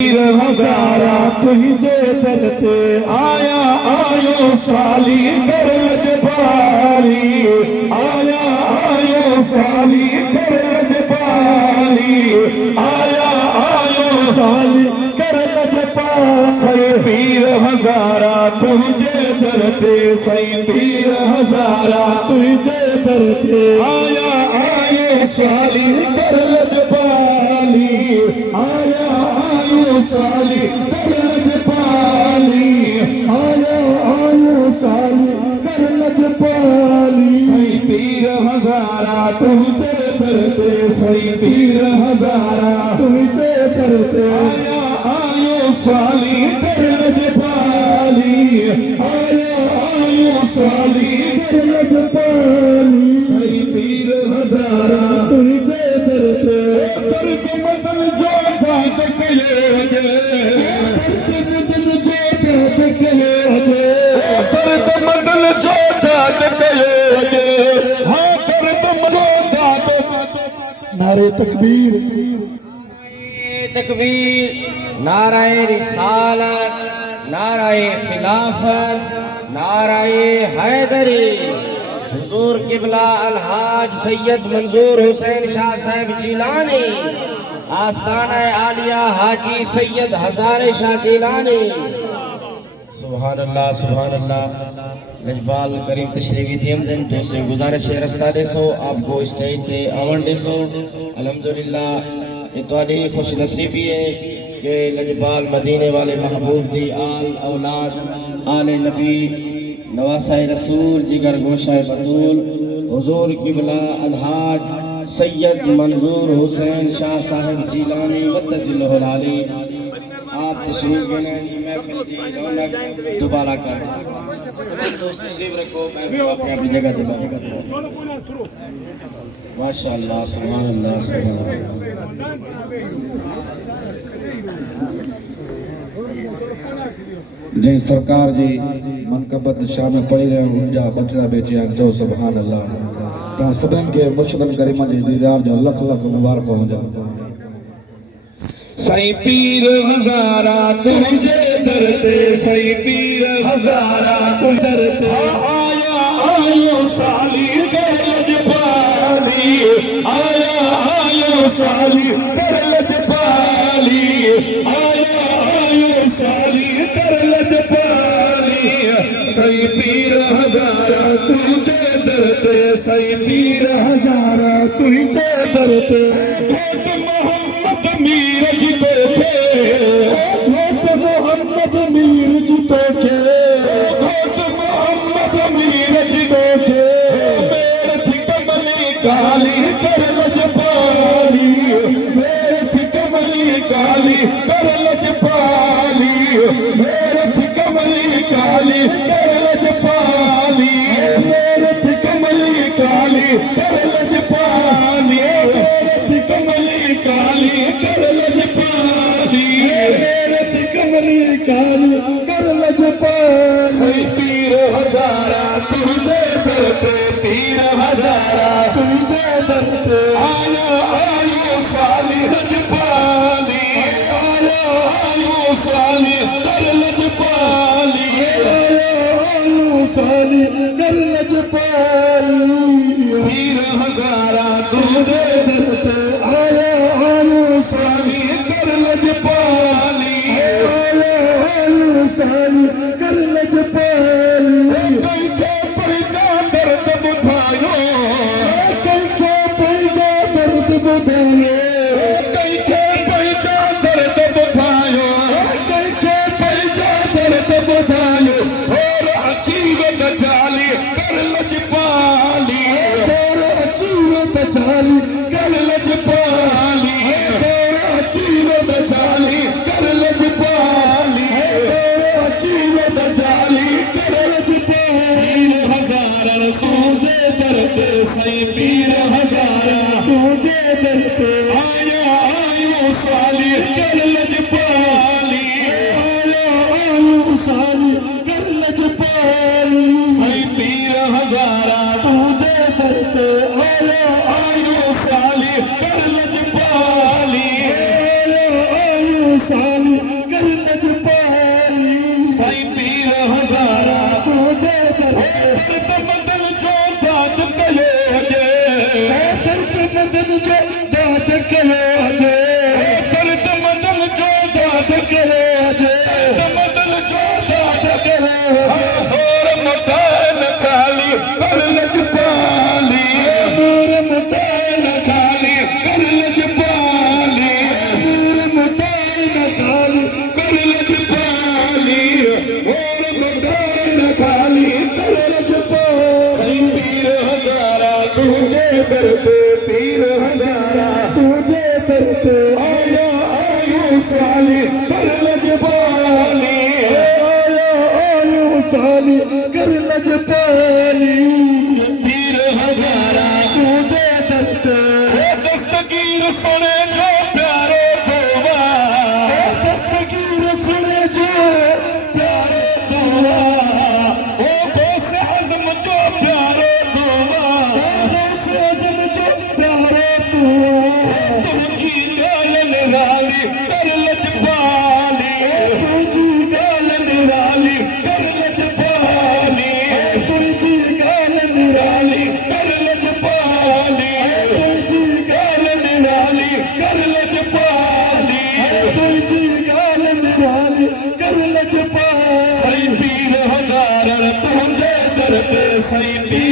पीर हजारा तुझे दरते आया आयो साली गरज पाली आया आयो साली गरज पाली आया आयो साली गरज पाली पीर हजारा तुझे दरते सही पीर हजारा तुझे दरते आया आयो साली गरज पाली आया साली गरज पाली आयो आयो साली गरज पाली सही पीर हजारा तुझे दरते सही पीर हजारा तुझे दरते आया आयो साली गरज पाली आया आयो साली गरज पाली सही पीर हजारा तुझे दरते दर्द बदल जो बात नारे तकबीर तकबीर नाराए रिसालत नाराए खिलाफत नाराए हैदरी हुजूर किबला अलहाज सैयद मंजूर हुसैन शाह साहब जिलानी आस्थाना आलिया हाजी सैयद हजारे शाह जिलानी सुभान अल्लाह लजबाल करीम तशरीफी दियम दिन जो से गुजारिश है रास्ता देसो आपको स्टेज पे आवन देसो अल्हम्दुलिल्लाह ये तुम्हारी खुश नसीबी है कि लजबाल मदीने वाले महबूब दी आल औलाद आले नबी नवासाए रसूल जिगर गोशाए बतूल हुजूर किबला अलहाज सैयद मंजूर हुसैन शाह साहब जिलानी वद्दज़िल्लहुल आली आप तशरीफ लेने महफिल की रौनक दोबारा कर दोस्त तशरीफ रखो महफिल अपनी अपनी जगह दे माशाअल्लाह सुभान अल्लाह सुभान जी सरकार जी मनकबत शाह में पढ़ी रहे उनजा बचड़ा बेचे जो सुभान अल्लाह तो सभिनि के मुर्शिदनि करीमनि जी दीदार जो लख लख मुबारक हुजनि सही पीर हजारा तुझे दरते सही पीर हजारा तुझे दरते आया आयो साली गरज पाली आया आयो साली गरज पाली आया आयो साली गरज पाली सही पीर हजारा तुझे दरते सही पीर हजारा तुझे दरते मीर जी मोहम्मद मीर जी बैठे मोहम्मद मीर जी बैठे मेरे ठिकमली काली कर लज पाली मेरे ठिकमली काली कर लज पाली मेरे ठिकमली काली कर लज पाली मेरे ठिकमली काली कर लज पाली मेरे ठिकमली काली कर लज पाली मेरे ठिकमली काली कर लज पाली सही पीर हजारा तुझे दरते पीर हजारा तुझे दरते आया आयो साली लज पाली आया आयो साली कर लज पाली आया आयो साली कर लज पाली पीर हजारा तुझे दरते आया आयो साली कर लज पाली आया आयो साली कर लज पाली कई के पैदा दर्द बुधायो कई के पैदा दर्द बुधायो कई के पैदा दर्द बुधायो कई के पैदा दर्द बुधायो और अचीव दजाली कर लज पाली और अचीव दजाली कर लज पाली और अचीव दजाली कर लज पाली और अचीव दजाली कर लज पाली हजारा तुझे दरते सही पीर हजारा तुझे दरते आया आयो साली कर लज पाली आया आयो साली कर लज पाली सही पीर हजारा तुझे दरते आया आयो साली कर लज पाली आया आयो साली सईदी